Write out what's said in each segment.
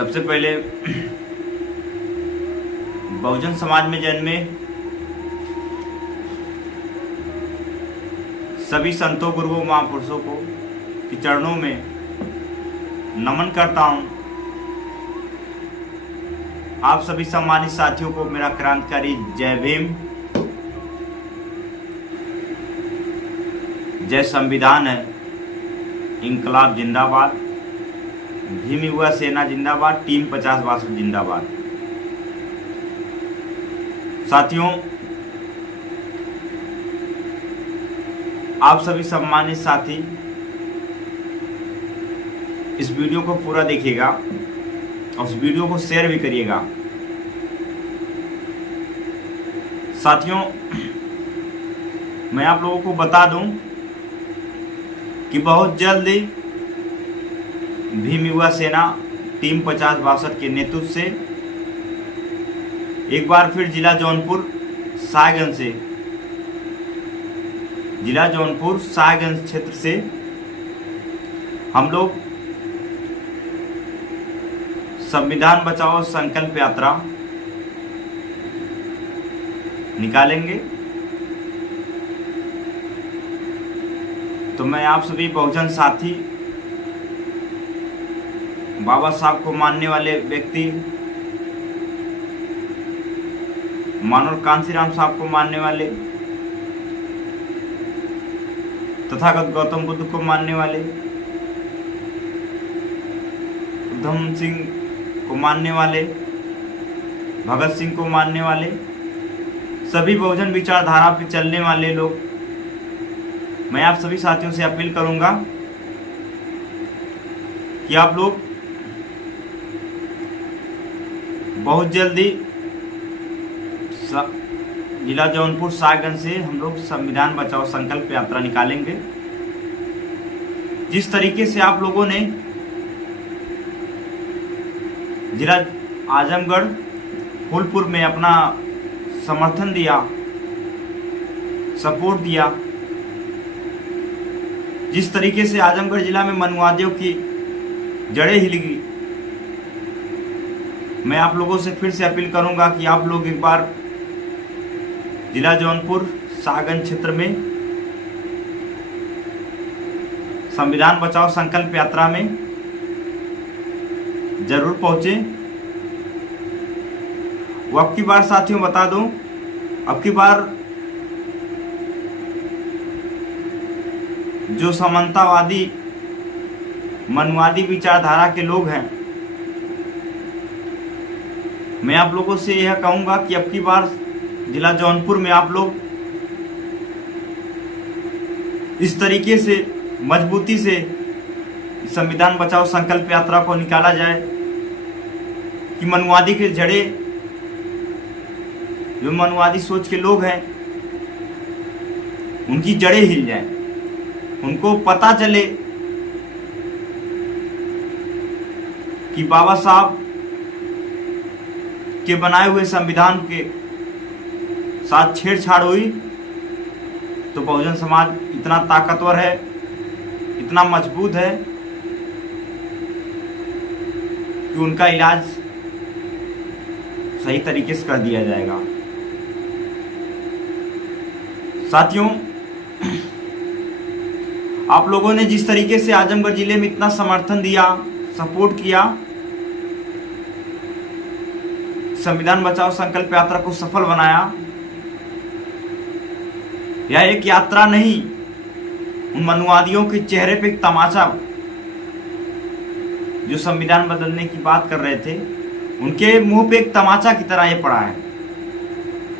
सबसे पहले बहुजन समाज में जन्मे सभी संतों गुरुओं महापुरुषों को के चरणों में नमन करता हूं। आप सभी सम्मानित साथियों को मेरा क्रांतिकारी जय भीम। जय संविधान है, इंकलाब जिंदाबाद, भीम युवा सेना जिंदाबाद, टीम 50-62 जिंदाबाद। साथियों, आप सभी सम्मानित साथी इस वीडियो को पूरा देखिएगा और उस वीडियो को शेयर भी करिएगा। साथियों, मैं आप लोगों को बता दूं कि बहुत जल्द ही भीम युवा सेना टीम 50-62 के नेतृत्व से एक बार फिर जिला जौनपुर साहेबगंज क्षेत्र से हम लोग संविधान बचाओ संकल्प यात्रा निकालेंगे। तो मैं आप सभी बहुजन साथी, बाबा साहब को मानने वाले व्यक्ति, मानव कांशीराम साहब को मानने वाले, तथागत गौतम बुद्ध को मानने वाले, उधम सिंह को मानने वाले, भगत सिंह को मानने वाले, सभी बहुजन विचारधारा पे चलने वाले लोग, मैं आप सभी साथियों से अपील करूंगा कि आप लोग बहुत जल्दी जिला जौनपुर साहेबगंज से हम लोग संविधान बचाओ संकल्प यात्रा निकालेंगे। जिस तरीके से आप लोगों ने जिला आजमगढ़ फूलपुर में अपना समर्थन दिया, सपोर्ट दिया, जिस तरीके से आजमगढ़ जिला में मनुवादियों की जड़ें हिल गई, मैं आप लोगों से फिर से अपील करूंगा कि आप लोग एक बार जिला जौनपुर साहेबगंज क्षेत्र में संविधान बचाओ संकल्प यात्रा में जरूर पहुंचे। वो अब की बार साथियों बता दूं, अब की बार जो समानतावादी मनवादी विचारधारा के लोग हैं, मैं आप लोगों से यह कहूंगा कि अब की बार जिला जौनपुर में आप लोग इस तरीके से मजबूती से संविधान बचाओ संकल्प यात्रा को निकाला जाए कि मनवादी के जड़ें, जो मनवादी सोच के लोग हैं, उनकी जड़ें हिल जाएं, उनको पता चले कि बाबा साहब के बनाए हुए संविधान के साथ छेड़छाड़ हुई तो बहुजन समाज इतना ताकतवर है, इतना मजबूत है कि उनका इलाज सही तरीके से कर दिया जाएगा। साथियों, आप लोगों ने जिस तरीके से आजमगढ़ जिले में इतना समर्थन दिया, सपोर्ट किया, संविधान बचाओ संकल्प यात्रा को सफल बनाया, यह एक यात्रा नहीं, उन मनुवादियों के चेहरे पे एक तमाचा, जो संविधान बदलने की बात कर रहे थे, उनके मुंह पे एक तमाचा की तरह ये पड़ा है।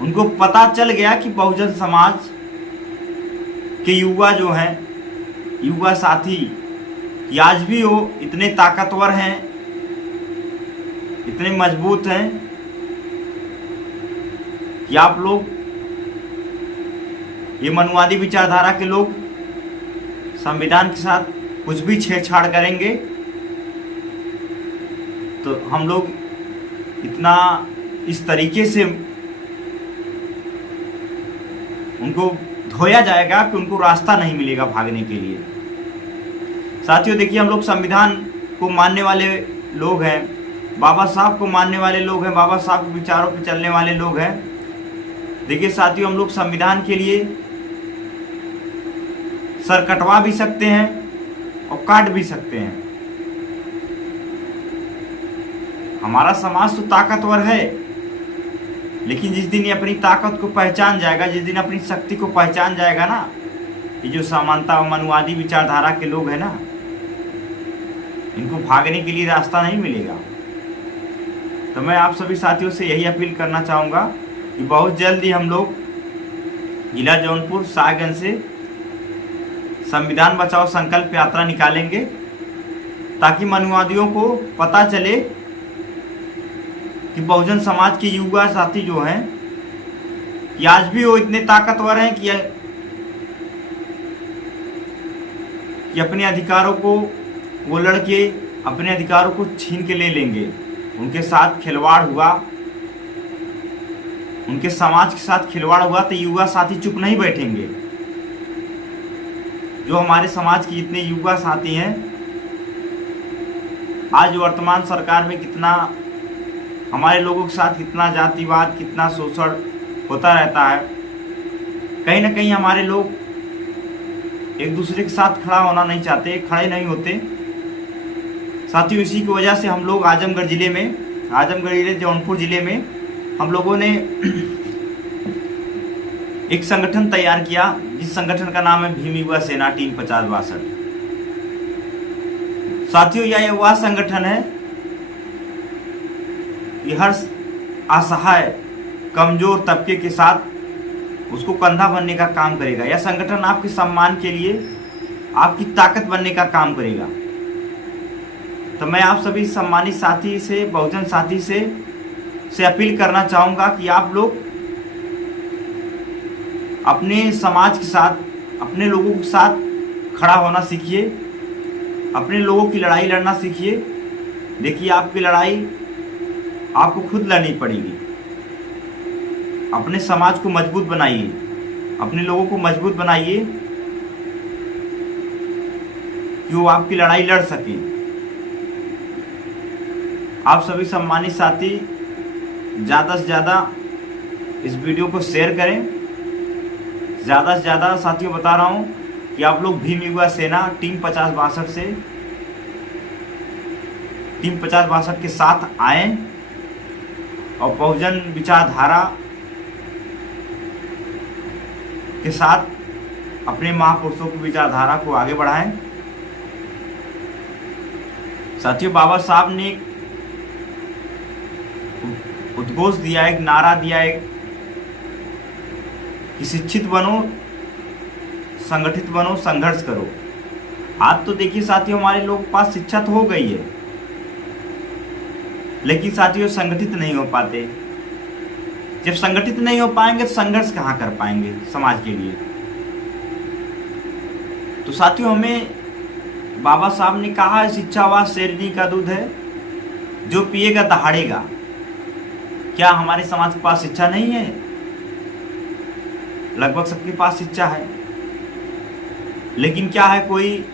उनको पता चल गया कि बहुजन समाज के युवा जो हैं, युवा साथी, कि आज भी वो इतने ताकतवर हैं, इतने मजबूत हैं कि आप लोग, ये मनवादी विचारधारा के लोग संविधान के साथ कुछ भी छेड़छाड़ करेंगे तो हम लोग इतना इस तरीके से उनको धोया जाएगा कि उनको रास्ता नहीं मिलेगा भागने के लिए। साथियों देखिए, हम लोग संविधान को मानने वाले लोग हैं, बाबा साहब को मानने वाले लोग हैं, बाबा साहब के विचारों पर चलने वाले लोग हैं। देखिए साथियों, हम लोग संविधान के लिए सर कटवा भी सकते हैं और काट भी सकते हैं। हमारा समाज तो ताकतवर है, लेकिन जिस दिन ये अपनी ताकत को पहचान जाएगा, जिस दिन अपनी शक्ति को पहचान जाएगा ना, ये जो समानता और मनुवादी विचारधारा के लोग हैं ना, इनको भागने के लिए रास्ता नहीं मिलेगा। तो मैं आप सभी साथियों से यही अपील करना चाहूँगा कि बहुत जल्द ही हम लोग जिला जौनपुर शाहगंज से संविधान बचाओ संकल्प यात्रा निकालेंगे, ताकि मनुवादियों को पता चले कि बहुजन समाज के युवा साथी जो हैं कि आज भी वो इतने ताकतवर हैं कि अपने अधिकारों को वो लड़के अपने अधिकारों को छीन के ले लेंगे। उनके साथ खिलवाड़ हुआ, उनके समाज के साथ खिलवाड़ हुआ तो युवा साथी चुप नहीं बैठेंगे। जो हमारे समाज के जितने युवा साथी हैं, आज वर्तमान सरकार में कितना हमारे लोगों के साथ कितना जातिवाद, कितना शोषण होता रहता है। कहीं ना कहीं हमारे लोग एक दूसरे के साथ खड़ा होना नहीं चाहते, खड़े नहीं होते साथियों। इसी की वजह से हम लोग आजमगढ़ जिले जौनपुर जिले में हम लोगों ने एक संगठन तैयार किया, जिस संगठन का नाम है भीम युवा सेना टीम 50-62। साथियों, यह वह संगठन है कि हर असहाय कमजोर तबके के साथ उसको कंधा बनने का काम करेगा। यह संगठन आपके सम्मान के लिए, आपकी ताकत बनने का काम करेगा। तो मैं आप सभी सम्मानित साथी से, बहुजन साथी से अपील करना चाहूँगा कि आप लोग अपने समाज के साथ, अपने लोगों के साथ खड़ा होना सीखिए, अपने लोगों की लड़ाई लड़ना सीखिए। देखिए, आपकी लड़ाई आपको खुद लड़नी पड़ेगी। अपने समाज को मजबूत बनाइए, अपने लोगों को मजबूत बनाइए कि वो आपकी लड़ाई लड़ सकें। आप सभी सम्मानित साथी ज़्यादा से ज़्यादा इस वीडियो को शेयर करें। ज़्यादा से ज़्यादा साथियों बता रहा हूँ कि आप लोग भीम युवा सेना टीम 50-62 के साथ आएं और बहुजन विचारधारा के साथ अपने महापुरुषों की विचारधारा को आगे बढ़ाएं। साथियों, बाबा साहब ने उद्घोष दिया, एक नारा दिया, एक कि शिक्षित बनो, संगठित बनो, संघर्ष करो। आज तो देखिए साथियों, हमारे लोगों के पास शिक्षा तो हो गई है, लेकिन साथियों संगठित नहीं हो पाते। जब संगठित नहीं हो पाएंगे तो संघर्ष कहाँ कर पाएंगे समाज के लिए। तो साथियों, हमें बाबा साहब ने कहा है, शिक्षा व शेरनी का दूध है, जो पिएगा दहाड़ेगा। क्या हमारे समाज के पास शिक्षा नहीं है? लगभग सबके पास शिक्षा है, लेकिन क्या है, कोई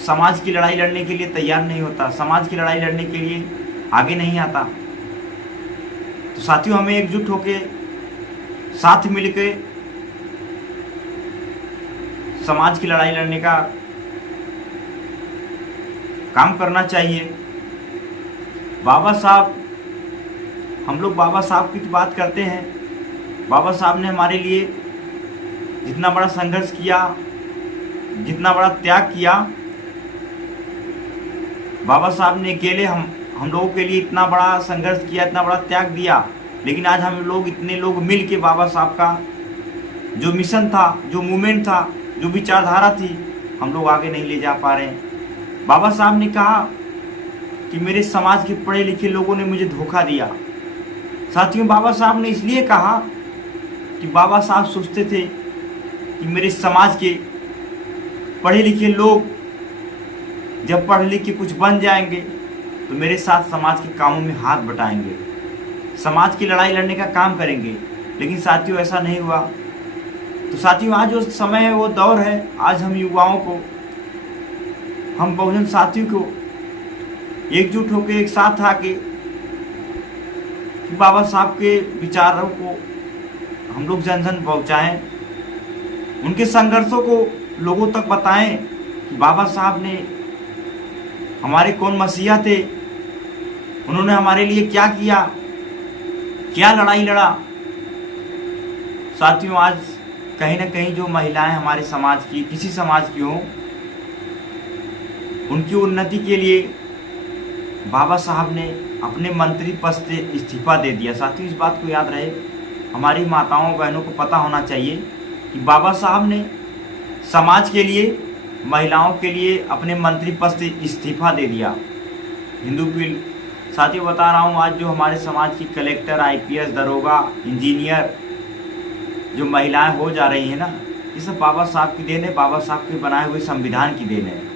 समाज की लड़ाई लड़ने के लिए तैयार नहीं होता, समाज की लड़ाई लड़ने के लिए आगे नहीं आता। तो साथियों, हमें एकजुट होकर साथ मिलकर समाज की लड़ाई लड़ने का काम करना चाहिए। बाबा साहब, हम लोग बाबा साहब की तो बात करते हैं। बाबा साहब ने हमारे लिए जितना बड़ा संघर्ष किया, जितना बड़ा त्याग किया, बाबा साहब ने अकेले हम लोगों के लिए इतना बड़ा संघर्ष किया, इतना बड़ा त्याग दिया। लेकिन आज हम लोग इतने लोग मिल के बाबा साहब का जो मिशन था, जो मूवमेंट था, जो विचारधारा थी, हम लोग आगे नहीं ले जा पा रहे हैं। बाबा साहब ने कहा कि मेरे समाज के पढ़े लिखे लोगों ने मुझे धोखा दिया। साथियों, बाबा साहब ने इसलिए कहा कि बाबा साहब सोचते थे कि मेरे समाज के पढ़े लिखे लोग जब पढ़ लिख के कुछ बन जाएंगे तो मेरे साथ समाज के कामों में हाथ बटाएंगे, समाज की लड़ाई लड़ने का काम करेंगे। लेकिन साथियों, ऐसा नहीं हुआ। तो साथियों, आज जो समय है वो दौर है। आज हम युवाओं को, हम बहुजन साथियों को एकजुट होकर एक साथ आके बाबा साहब के विचारों को हम लोग जन जन पहुँचाएँ, उनके संघर्षों को लोगों तक बताएं कि बाबा साहब ने हमारे कौन मसीहा थे, उन्होंने हमारे लिए क्या किया, क्या लड़ाई लड़ा। साथियों, आज कहीं ना कहीं जो महिलाएं हमारे समाज की, किसी समाज की हों, उनकी उन्नति के लिए बाबा साहब ने अपने मंत्री पद से इस्तीफा दे दिया। साथियों, इस बात को याद रहे, हमारी माताओं बहनों को पता होना चाहिए कि बाबा साहब ने समाज के लिए, महिलाओं के लिए अपने मंत्री पद से इस्तीफा दे दिया। हिंदू बिल। साथियों, बता रहा हूँ, आज जो हमारे समाज की कलेक्टर, आईपीएस, दरोगा, इंजीनियर जो महिलाएं हो जा रही हैं ना, ये सब बाबा साहब की देन है, बाबा साहब के बनाए हुए संविधान की देन है।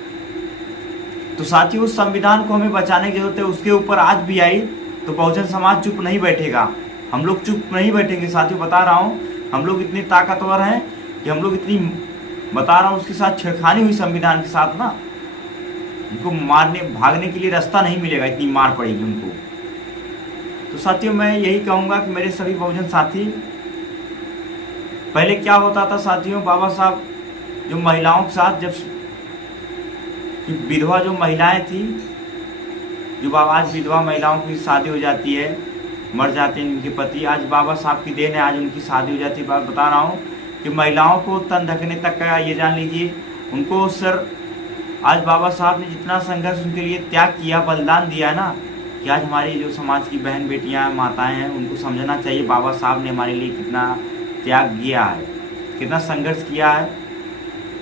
तो साथियों, उस संविधान को हमें बचाने की जरूरत है। उसके ऊपर आज भी आई तो बहुजन समाज चुप नहीं बैठेगा, हम लोग चुप नहीं बैठेंगे। साथियों, बता रहा हूँ, हम लोग इतने ताकतवर हैं कि हम लोग इतनी, बता रहा हूँ, उसके साथ छेड़खानी हुई संविधान के साथ ना, उनको मारने भागने के लिए रास्ता नहीं मिलेगा, इतनी मार पड़ेगी उनको। तो साथियों, मैं यही कहूँगा कि मेरे सभी बहुजन साथी, पहले क्या होता था साथियों, बाबा साहब जो महिलाओं के साथ, जब विधवा जो महिलाएं थी, जो आज विधवा महिलाओं की शादी हो जाती है, मर जाते हैं उनके पति, आज बाबा साहब की देन है, आज उनकी शादी हो जाती है। बात बता रहा हूँ कि महिलाओं को तन ढकने तक का, ये जान लीजिए, उनको सर, आज बाबा साहब ने जितना संघर्ष उनके लिए त्याग किया, बलिदान दिया है ना, कि आज हमारी जो समाज की बहन बेटियां, माताएं हैं, उनको समझना चाहिए बाबा साहब ने हमारे लिए कितना त्याग किया है, कितना संघर्ष किया है।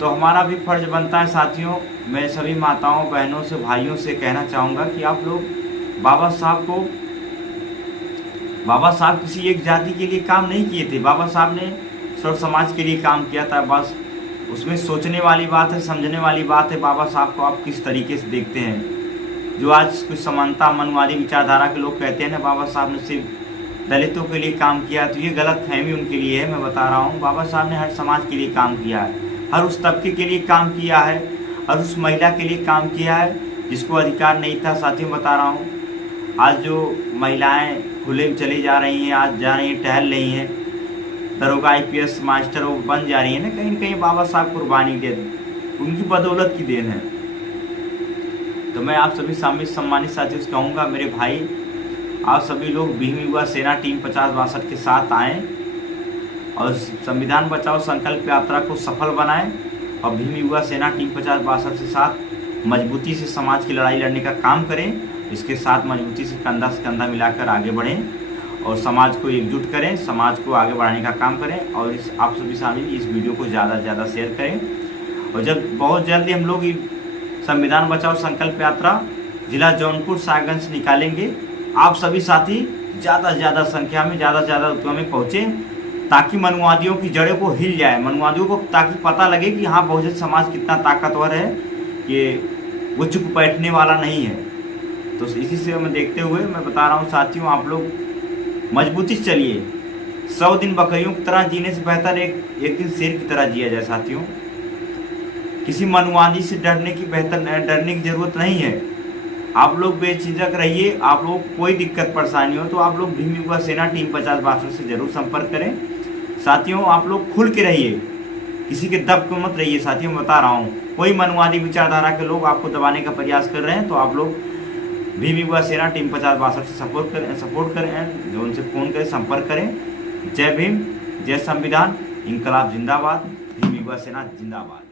तो हमारा भी फर्ज बनता है साथियों, मैं सभी माताओं, बहनों से, भाइयों से कहना चाहूँगा कि आप लोग बाबा साहब किसी एक जाति के लिए काम नहीं किए थे, बाबा साहब ने सर्व समाज के लिए काम किया था। बस उसमें सोचने वाली बात है, समझने वाली बात है, बाबा साहब को आप किस तरीके से देखते हैं। जो आज कुछ समानता, मनवादी विचारधारा के लोग कहते हैं ना, बाबा साहब ने सिर्फ दलितों के लिए काम किया, तो ये गलत फहमी उनके लिए है। मैं बता रहा हूँ, बाबा साहब ने हर समाज के लिए काम किया है, हर उस तबके के लिए काम किया है, हर उस महिला के लिए काम किया है जिसको अधिकार नहीं था। साथियों, बता रहा हूँ, आज जो महिलाएं खुले में चली जा रही हैं, आज जा रही हैं, टहल रही हैं, दरोगा, आईपीएस, मास्टर वो बन जा रही है ना, कहीं कहीं बाबा साहब कुर्बानी दे, उनकी बदौलत की देन है। तो मैं आप सभी सम्मानित साथियों से कहूँगा, मेरे भाई, आप सभी लोग भीम युवा सेना टीम 50-62 के साथ आएँ और संविधान बचाओ संकल्प यात्रा को सफल बनाएं और भीम युवा सेना टीम 50-62 के साथ मजबूती से समाज की लड़ाई लड़ने का काम करें। इसके साथ मजबूती से कंधा मिलाकर आगे बढ़ें और समाज को एकजुट करें, समाज को आगे बढ़ाने का काम करें। और आप सभी साथी इस वीडियो को ज़्यादा से ज़्यादा शेयर करें। और जब बहुत जल्दी हम लोग संविधान बचाओ संकल्प यात्रा जिला जौनपुर साहेबगंज से निकालेंगे, आप सभी साथी ज़्यादा से ज़्यादा संख्या में, ज़्यादा से ज़्यादा उत्तम में पहुँचें, ताकि मनुवादियों की जड़ों को हिल जाए, मनुवादियों को ताकि पता लगे कि हाँ, बहुजन समाज कितना ताकतवर है, कि वो चुप बैठने वाला नहीं है। तो इसी से मैं देखते हुए मैं बता रहा हूँ साथियों, आप लोग मजबूती से चलिए। 100 दिन बकरियों की तरह जीने से बेहतर एक दिन शेर की तरह जिया जाए। साथियों, किसी मनुवादी से डरने की जरूरत नहीं है। आप लोग बेझिझक रहिए। आप लोग कोई दिक्कत परेशानी हो तो आप लोग भीम युवा सेना टीम 50-62 से जरूर संपर्क करें। साथियों, आप लोग खुल के रहिए, किसी के दब को मत रहिए। साथियों, बता रहा हूँ, कोई मनवादी विचारधारा के लोग आपको दबाने का प्रयास कर रहे हैं तो आप लोग भीम युवा सेना टीम 50-62 से सपोर्ट करें, जो उनसे फ़ोन करें, संपर्क करें। जय भीम, जय संविधान, इंकलाब जिंदाबाद, भीम युवा सेना जिंदाबाद।